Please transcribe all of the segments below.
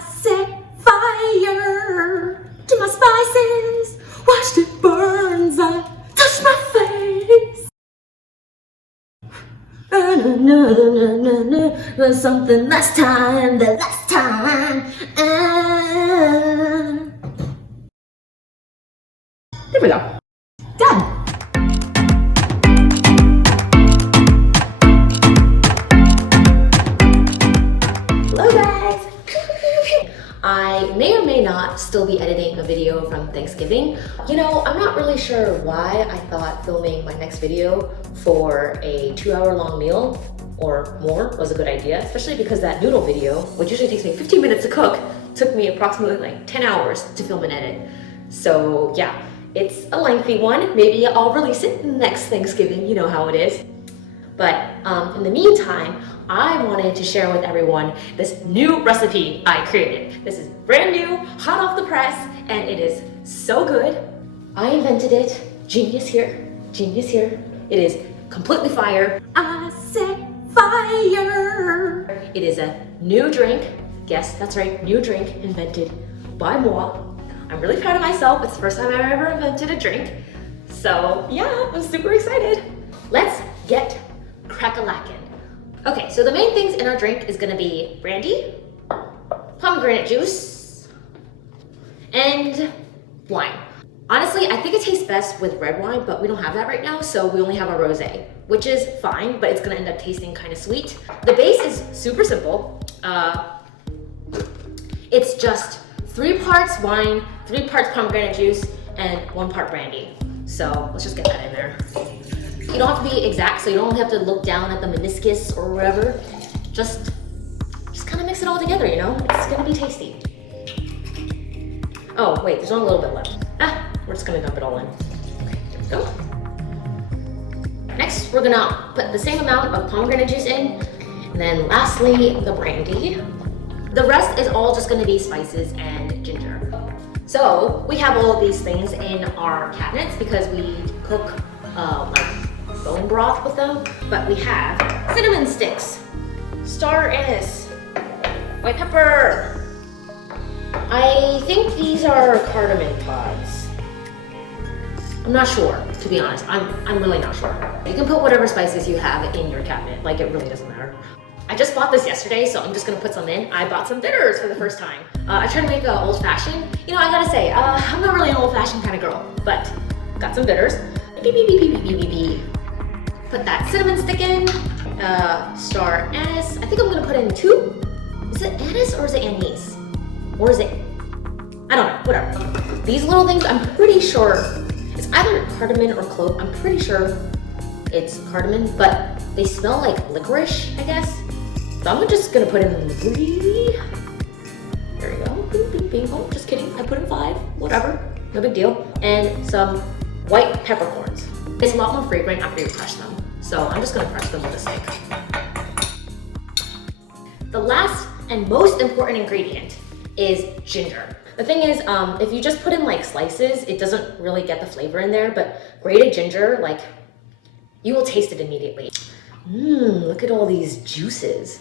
I set fire to my spices, watched it burns, I touched my face. There's something last time, the last time. There we go. Done. Hello guys. I may or may not still be editing a video from Thanksgiving. You know, I'm not really sure why I thought filming my next video for a 2-hour long meal or more was a good idea, especially because that noodle video, which usually takes me 15 minutes to cook, took me approximately like 10 hours to film and edit. So yeah, it's a lengthy one. Maybe I'll release it next Thanksgiving, you know how it is. But in the meantime, I wanted to share with everyone this new recipe I created. This is brand new, hot off the press, and it is so good. I invented it. Genius here, genius here. It is completely fire. I set fire. It is a new drink. Yes, that's right, new drink invented by moi. I'm really proud of myself. It's the first time I've ever invented a drink. So yeah, I'm super excited. Let's get crack-a-lackin'. Okay, so the main things in our drink is gonna be brandy, pomegranate juice, and wine. Honestly, I think it tastes best with red wine, but we don't have that right now, so we only have a rosé, which is fine, but it's gonna end up tasting kind of sweet. The base is super simple. It's just 3 parts wine, 3 parts pomegranate juice, and 1 part brandy. So let's just get that in there. You don't have to be exact, so you don't have to look down at the meniscus or whatever. Just kind of mix it all together, you know? It's gonna be tasty. Oh, wait, there's only a little bit left. We're just gonna dump it all in. Okay, here we go. Next, we're gonna put the same amount of pomegranate juice in, and then lastly, the brandy. The rest is all just gonna be spices and ginger. So, we have all of these things in our cabinets because we cook like bone broth with them, but we have cinnamon sticks, star anise, white pepper. I think these are cardamom pods. I'm not sure, to be honest. I'm really not sure. You can put whatever spices you have in your cabinet, like it really doesn't matter. I just bought this yesterday, so I'm just gonna put some in. I bought some bitters for the first time. I tried to make an old fashioned. You know, I gotta say, I'm not really an old fashioned kind of girl, but got some bitters. Beep, beep, beep, beep, beep, beep, beep. Put that cinnamon stick in, star anise. I think I'm gonna put in 2. Is it anise or is it anise? Or is it, I don't know, whatever. These little things, I'm pretty sure, it's either cardamom or clove. I'm pretty sure it's cardamom, but they smell like licorice, I guess. So I'm just gonna put in 3. There we go, bing, bing, bing. Oh, just kidding, I put in 5, whatever, no big deal. And some white peppercorns. It's a lot more fragrant after you crush them. So I'm just gonna crush them with a stick. The last and most important ingredient is ginger. The thing is, if you just put in like slices, it doesn't really get the flavor in there, but grated ginger, like, you will taste it immediately. Look at all these juices.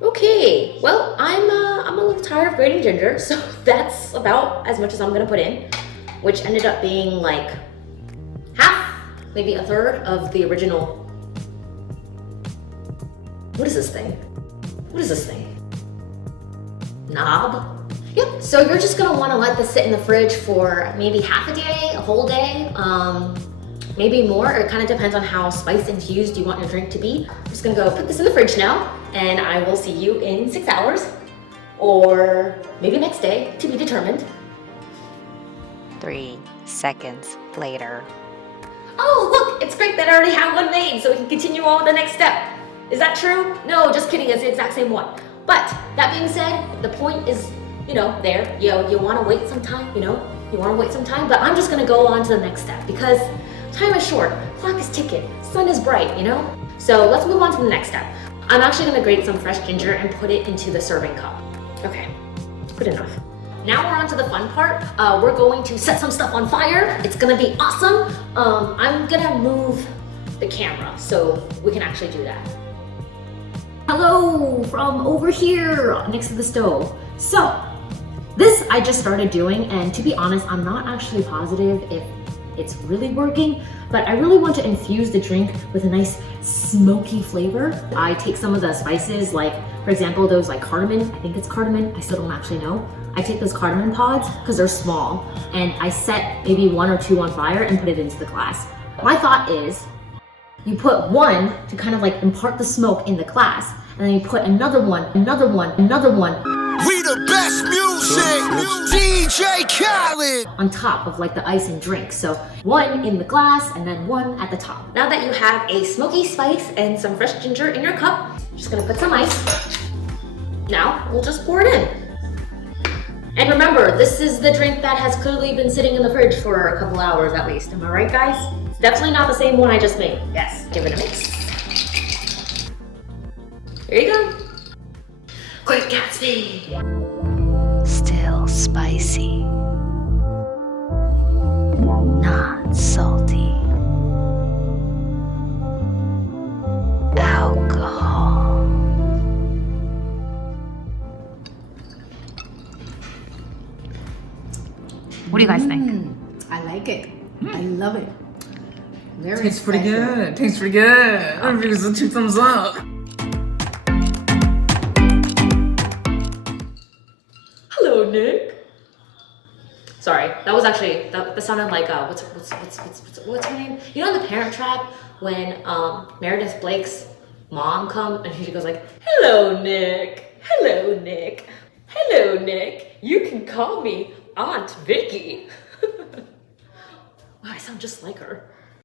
Okay, well, I'm a little tired of grating ginger, so that's about as much as I'm gonna put in, which ended up being like half, maybe a third of the original. What is this thing? What is this thing? Knob? Yep, so you're just gonna wanna let this sit in the fridge for maybe half a day, a whole day, maybe more. It kind of depends on how spice infused you want your drink to be. I'm just gonna go put this in the fridge now, and I will see you in 6 hours, or maybe next day, to be determined. 3 seconds later. Oh, look, it's great that I already have one made, so we can continue on with the next step. Is that true? No, just kidding, it's the exact same one. But that being said, the point is, you know, there. You wanna wait some time, you know? You wanna wait some time, but I'm just gonna go on to the next step because time is short, clock is ticking, sun is bright, you know? So let's move on to the next step. I'm actually gonna grate some fresh ginger and put it into the serving cup. Okay, good enough. Now we're on to the fun part. We're going to set some stuff on fire. It's gonna be awesome. I'm gonna move the camera so we can actually do that. Hello from over here next to the stove. So, this I just started doing, and to be honest, I'm not actually positive if it's really working, but I really want to infuse the drink with a nice smoky flavor. I take some of the spices, like for example, those like cardamom, I think it's cardamom, I still don't actually know. I take those cardamom pods because they're small, and I set maybe 1 or 2 on fire and put it into the glass. My thought is, you put one to kind of like impart the smoke in the glass, and then you put another one, another one, another one. We the best music, DJ Khaled. On top of like the ice and drink. So 1 in the glass and then 1 at the top. Now that you have a smoky spice and some fresh ginger in your cup, I'm just gonna put some ice. Now we'll just pour it in. And remember, this is the drink that has clearly been sitting in the fridge for a couple hours at least. Am I right, guys? It's definitely not the same one I just made. Yes, give it a mix. Here you go. Quick Gatsby. Still spicy. Not salty. Alcohol. What do you guys think? I like it. I love it. Very Tastes pretty special. good. Tastes pretty good. I'm giving it 2 thumbs up. Hello, Nick. Sorry, that was actually that sounded like what's her name? You know in The Parent Trap when Meredith Blake's mom comes and she goes like, "Hello, Nick. Hello, Nick. Hello, Nick. You can call me Aunt Vicky." Wow, I sound just like her.